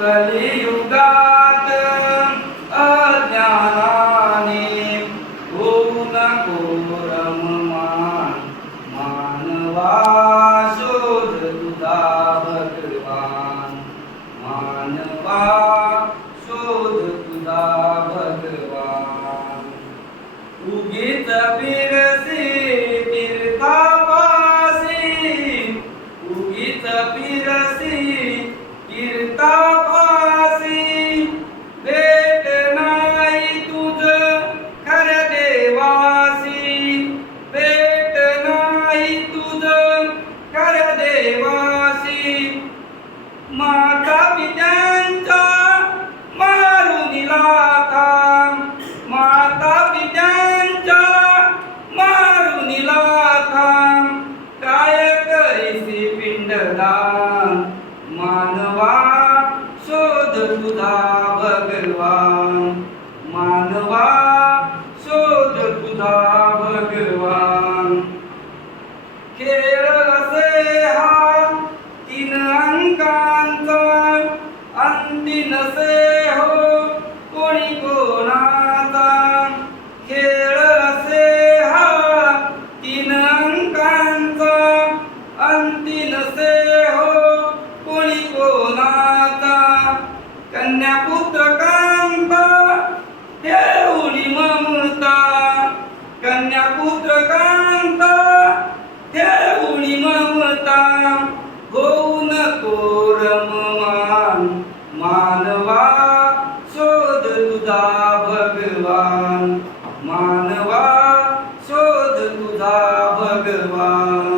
कलियुगात अज्ञानाने होऊन कोरम मान मानवा शोध तुझा भगवान मानवा शोध तुझा भगवान। उगीत फिरसी तीर्थापासी उगीत पिरसी कीर्ता भगवान मानवा शोध तुझा भगवान. खेळ असे हा तीन अंकांचा अंती नसे हो कोणी कोणाचा? खेळ असे हा तीन अंकांचा अंती नसे हो कोणी कोणाचा? कन्यापुत्रकान्त देवुनि ममता. कन्यापुत्रकान्त देवुनि ममता. होऊन कोरम मान मानवा शोध तुझा भगवान. मानवा शोध तुझा भगवान.